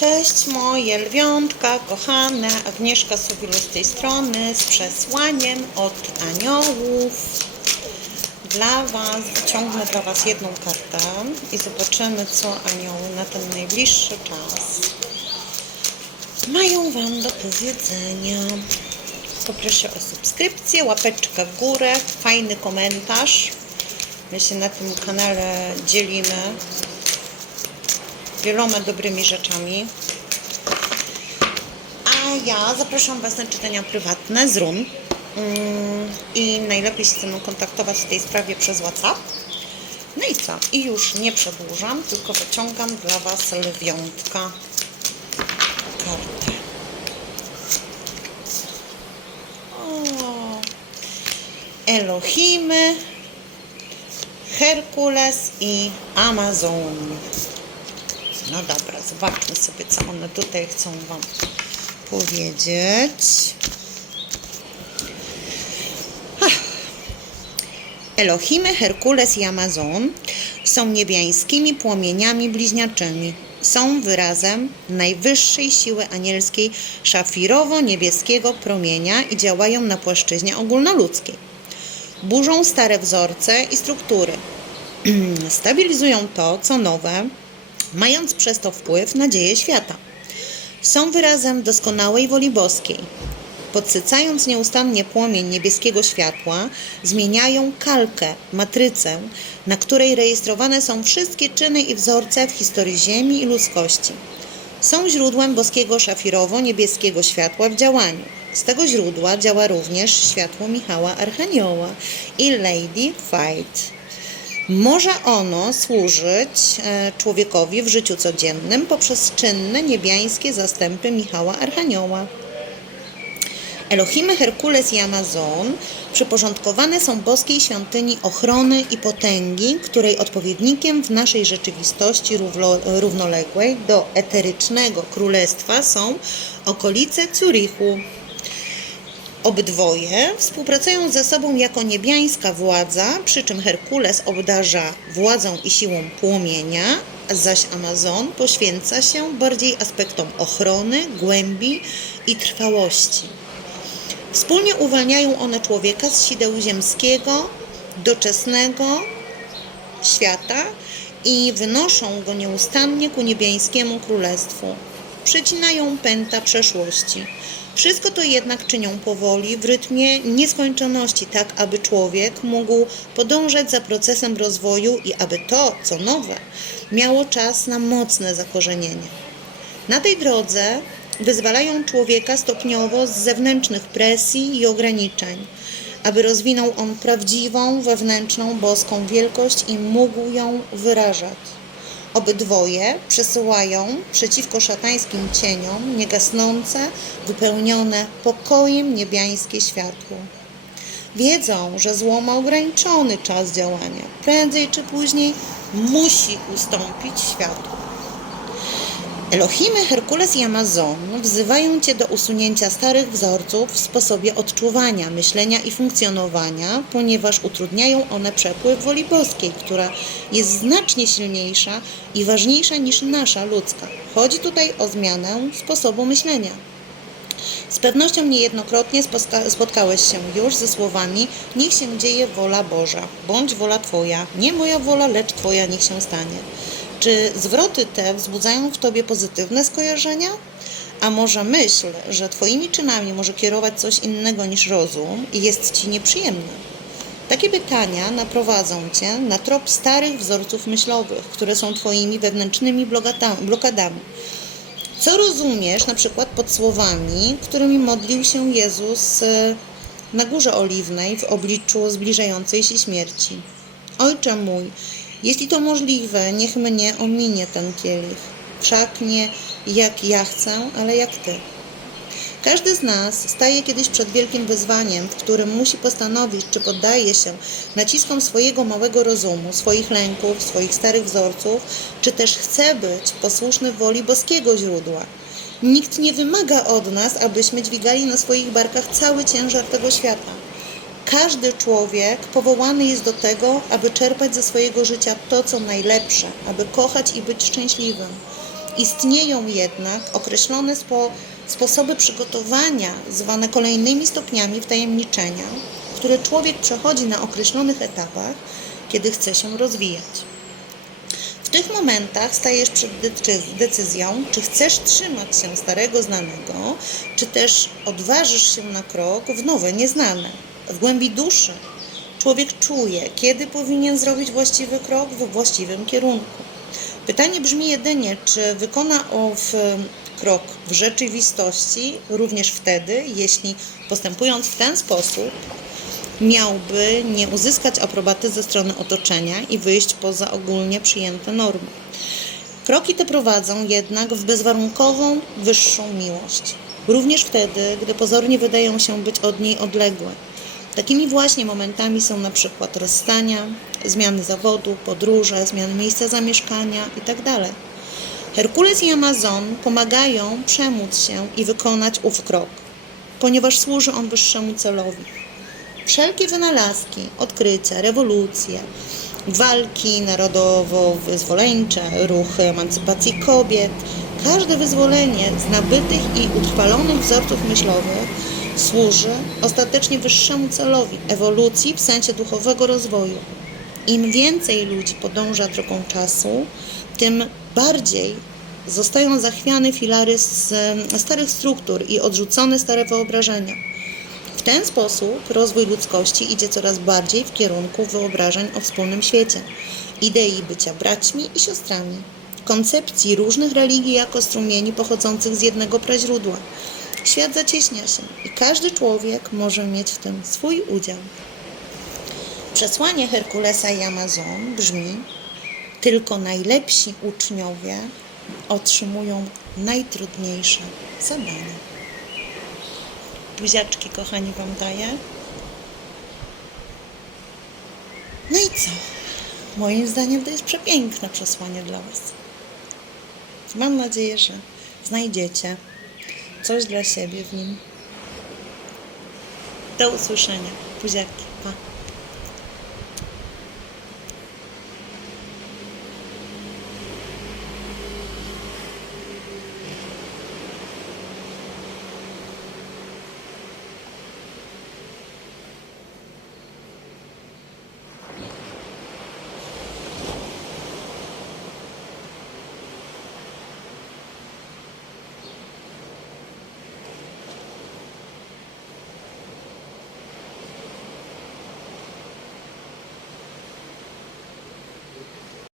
Cześć moje lwiątka, kochane, Agnieszka Sowilu z tej strony z przesłaniem od aniołów. Dla Was, wyciągnę dla Was jedną kartę i zobaczymy co anioły na ten najbliższy czas mają Wam do powiedzenia. Poproszę o subskrypcję, łapeczkę w górę, fajny komentarz. My się na tym kanale dzielimy wieloma dobrymi rzeczami. A ja zapraszam Was na czytania prywatne z run. Mm, I najlepiej się ze mną kontaktować w tej sprawie przez WhatsApp. No i co? I już nie przedłużam, tylko wyciągam dla Was lwiątka kartę. Elohimy, Herkules i Amazon. No dobra, zobaczmy sobie, co one tutaj chcą Wam powiedzieć. Elohimy, Herkules i Amazon są niebiańskimi płomieniami bliźniaczymi. Są wyrazem najwyższej siły anielskiej szafirowo-niebieskiego promienia i działają na płaszczyźnie ogólnoludzkiej. Burzą stare wzorce i struktury. Stabilizują to, co nowe, mając przez to wpływ na dzieje świata. Są wyrazem doskonałej woli boskiej. Podsycając nieustannie płomień niebieskiego światła, zmieniają kalkę, matrycę, na której rejestrowane są wszystkie czyny i wzorce w historii Ziemi i ludzkości. Są źródłem boskiego szafirowo-niebieskiego światła w działaniu. Z tego źródła działa również światło Michała Archanioła i Lady Fight. Może ono służyć e, człowiekowi w życiu codziennym poprzez czynne niebiańskie zastępy Michała Archanioła. Elohimy, Herkules i Amazon przyporządkowane są boskiej świątyni ochrony i potęgi, której odpowiednikiem w naszej rzeczywistości równoległej do eterycznego królestwa są okolice Zurichu. Obydwoje współpracują ze sobą jako niebiańska władza, przy czym Herkules obdarza władzą i siłą płomienia, zaś Amazon poświęca się bardziej aspektom ochrony, głębi i trwałości. Wspólnie uwalniają one człowieka z sideł ziemskiego, doczesnego świata i wynoszą go nieustannie ku niebiańskiemu królestwu. Przecinają pęta przeszłości. Wszystko to jednak czynią powoli, w rytmie nieskończoności, tak aby człowiek mógł podążać za procesem rozwoju i aby to, co nowe, miało czas na mocne zakorzenienie. Na tej drodze wyzwalają człowieka stopniowo z zewnętrznych presji i ograniczeń, aby rozwinął on prawdziwą, wewnętrzną, boską wielkość i mógł ją wyrażać. Obydwoje przesyłają przeciwko szatańskim cieniom niegasnące, wypełnione pokojem niebiańskie światło. Wiedzą, że zło ma ograniczony czas działania. Prędzej czy później musi ustąpić światłu. Elohimy, Herkules i Amazon wzywają Cię do usunięcia starych wzorców w sposobie odczuwania, myślenia i funkcjonowania, ponieważ utrudniają one przepływ woli boskiej, która jest znacznie silniejsza i ważniejsza niż nasza ludzka. Chodzi tutaj o zmianę sposobu myślenia. Z pewnością niejednokrotnie spotkałeś się już ze słowami Niech się dzieje wola Boża, bądź wola Twoja, nie moja wola, lecz Twoja niech się stanie. Czy zwroty te wzbudzają w Tobie pozytywne skojarzenia? A może myśl, że Twoimi czynami może kierować coś innego niż rozum i jest Ci nieprzyjemne? Takie pytania naprowadzą Cię na trop starych wzorców myślowych, które są Twoimi wewnętrznymi blokada- blokadami. Co rozumiesz na przykład pod słowami, którymi modlił się Jezus e, na Górze Oliwnej w obliczu zbliżającej się śmierci? Ojcze mój, jeśli to możliwe, niech mnie ominie ten kielich. Wszak nie jak ja chcę, ale jak Ty. Każdy z nas staje kiedyś przed wielkim wyzwaniem, w którym musi postanowić, czy poddaje się naciskom swojego małego rozumu, swoich lęków, swoich starych wzorców, czy też chce być posłuszny woli boskiego źródła. Nikt nie wymaga od nas, abyśmy dźwigali na swoich barkach cały ciężar tego świata. Każdy człowiek powołany jest do tego, aby czerpać ze swojego życia to, co najlepsze, aby kochać i być szczęśliwym. Istnieją jednak określone spo, sposoby przygotowania, zwane kolejnymi stopniami wtajemniczenia, które człowiek przechodzi na określonych etapach, kiedy chce się rozwijać. W tych momentach stajesz przed decy- decyzją, czy chcesz trzymać się starego znanego, czy też odważysz się na krok w nowe, nieznane. W głębi duszy człowiek czuje, kiedy powinien zrobić właściwy krok we właściwym kierunku. Pytanie brzmi jedynie, czy wykona ów krok w rzeczywistości również wtedy, jeśli postępując w ten sposób, miałby nie uzyskać aprobaty ze strony otoczenia i wyjść poza ogólnie przyjęte normy. Kroki te prowadzą jednak w bezwarunkową, wyższą miłość. Również wtedy, gdy pozornie wydają się być od niej odległe. Takimi właśnie momentami są na przykład rozstania, zmiany zawodu, podróże, zmiany miejsca zamieszkania itd. Herkules i Amazon pomagają przemóc się i wykonać ów krok, ponieważ służy on wyższemu celowi. Wszelkie wynalazki, odkrycia, rewolucje, walki narodowo-wyzwoleńcze, ruchy emancypacji kobiet, każde wyzwolenie z nabytych i utrwalonych wzorców myślowych służy ostatecznie wyższemu celowi ewolucji w sensie duchowego rozwoju. Im więcej ludzi podąża drogą czasu, tym bardziej zostają zachwiane filary z e, starych struktur i odrzucone stare wyobrażenia. W ten sposób rozwój ludzkości idzie coraz bardziej w kierunku wyobrażeń o wspólnym świecie, idei bycia braćmi i siostrami, koncepcji różnych religii jako strumieni pochodzących z jednego praźródła. Świat zacieśnia się i każdy człowiek może mieć w tym swój udział. Przesłanie Herkulesa i Amazon brzmi: Tylko najlepsi uczniowie otrzymują najtrudniejsze zadania. Buziaczki, kochani, Wam daję. No i co? Moim zdaniem to jest przepiękne przesłanie dla Was. Mam nadzieję, że znajdziecie coś dla siebie w nim. Do usłyszenia. Buziaki.